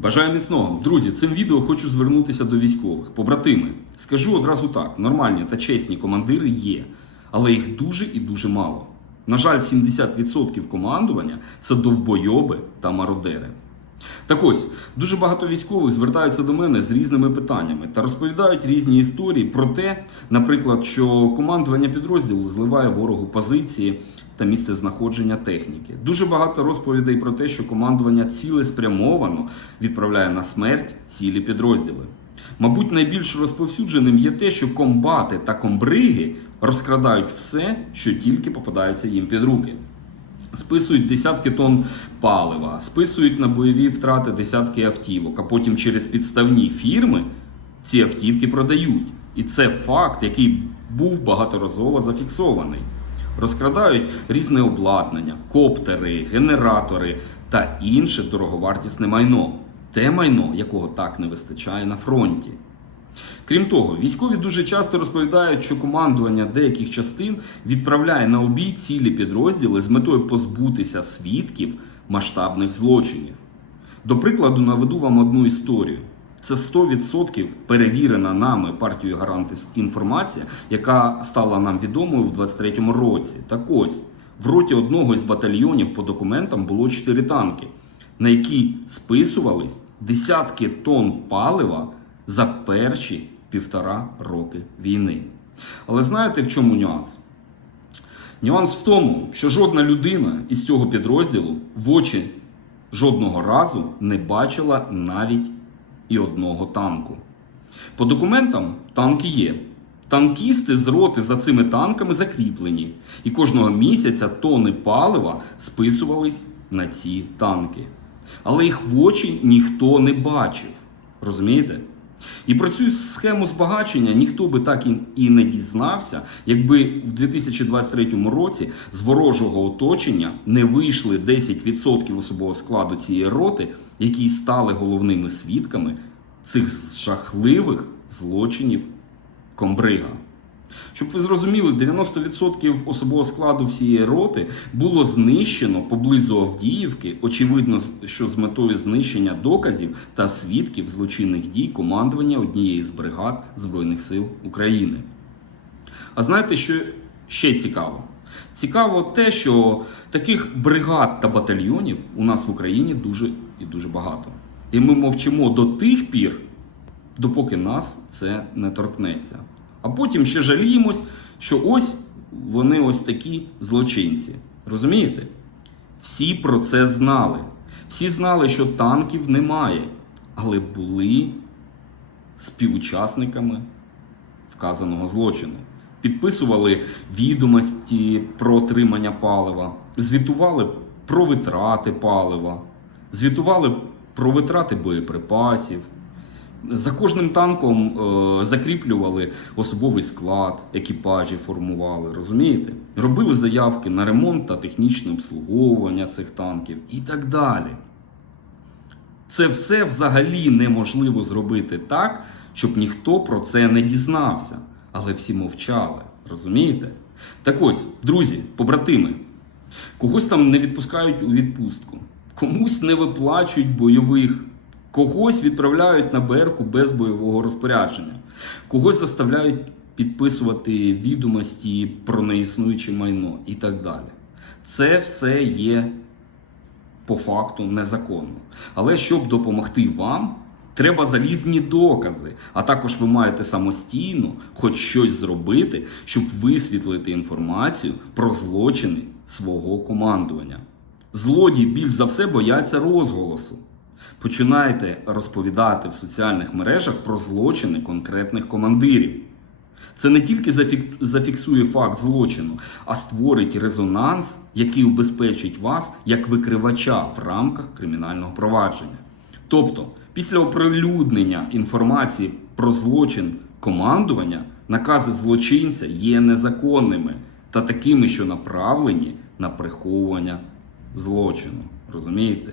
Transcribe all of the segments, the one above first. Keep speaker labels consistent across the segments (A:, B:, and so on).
A: Бажаю міцного. Друзі, цим відео хочу звернутися до військових. Побратими, скажу одразу так: нормальні та чесні командири є, але їх дуже і дуже мало. На жаль, 70% командування це довбойоби та мародери. Так ось, дуже багато військових звертаються до мене з різними питаннями та розповідають різні історії про те, наприклад, що командування підрозділу зливає ворогу позиції та місце знаходження техніки. Дуже багато розповідей про те, що командування цілеспрямовано відправляє на смерть цілі підрозділи. Мабуть, найбільш розповсюдженим є те, що комбати та комбриги розкрадають все, що тільки попадається їм під руки. Списують десятки тонн палива, списують на бойові втрати десятки автівок, а потім через підставні фірми ці автівки продають. І це факт, який був багаторазово зафіксований. Розкрадають різне обладнання, коптери, генератори та інше дороговартісне майно, те майно, якого так не вистачає на фронті. Крім того, військові дуже часто розповідають, що командування деяких частин відправляє на обій цілі підрозділи з метою позбутися свідків масштабних злочинів. До прикладу, наведу вам одну історію. Це 100% перевірена нами партією гаранти інформація, яка стала нам відомою в 23-му році. Так ось, в роті одного із батальйонів по документам було 4 танки, на які списувались десятки тонн палива за перші півтора роки війни. Але знаєте в чому нюанс? Нюанс в тому, що жодна людина із цього підрозділу в очі жодного разу не бачила навіть і одного танку. По документам танки є. Танкісти з роти за цими танками закріплені, і кожного місяця тони палива списувались на ці танки. Але їх в очі ніхто не бачив. Розумієте? І про цю схему збагачення ніхто би так і, і не дізнався, якби в 2023 році з ворожого оточення не вийшли 10% особового складу цієї роти, які стали головними свідками цих жахливих злочинів комбрига. Щоб ви зрозуміли, 90% особового складу всієї роти було знищено поблизу Авдіївки, очевидно, що з метою знищення доказів та свідків злочинних дій командування однієї з бригад Збройних сил України. А знаєте, що ще цікаво? Цікаво те, що таких бригад та батальйонів у нас в Україні дуже і дуже багато. І ми мовчимо до тих пір, допоки нас це не торкнеться. А потім ще жаліємось, що ось вони ось такі злочинці. Розумієте? Всі про це знали. Всі знали, що танків немає, але були співучасниками вказаного злочину. Підписували відомості про отримання палива, звітували про витрати палива, звітували про витрати боєприпасів. За кожним танком е, закріплювали особовий склад, екіпажі формували, розумієте? Робили заявки на ремонт та технічне обслуговування цих танків і так далі. Це все взагалі неможливо зробити так, щоб ніхто про це не дізнався. Але всі мовчали, розумієте? Так ось, друзі, побратими, когось там не відпускають у відпустку, комусь не виплачують бойових. Когось відправляють на БРКу без бойового розпорядження, когось заставляють підписувати відомості про неіснуюче майно і так далі. Це все є по факту незаконно. Але щоб допомогти вам, треба залізні докази. А також ви маєте самостійно хоч щось зробити, щоб висвітлити інформацію про злочини свого командування. Злодії більш за все бояться розголосу. Починайте розповідати в соціальних мережах про злочини конкретних командирів. Це не тільки зафіксує факт злочину, а створить резонанс, який убезпечить вас як викривача в рамках кримінального провадження. Тобто, після оприлюднення інформації про злочин командування, накази злочинця є незаконними та такими, що направлені на приховування злочину. Розумієте?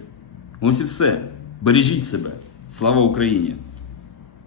A: Ось і все. Бережіть себе. Слава Україні!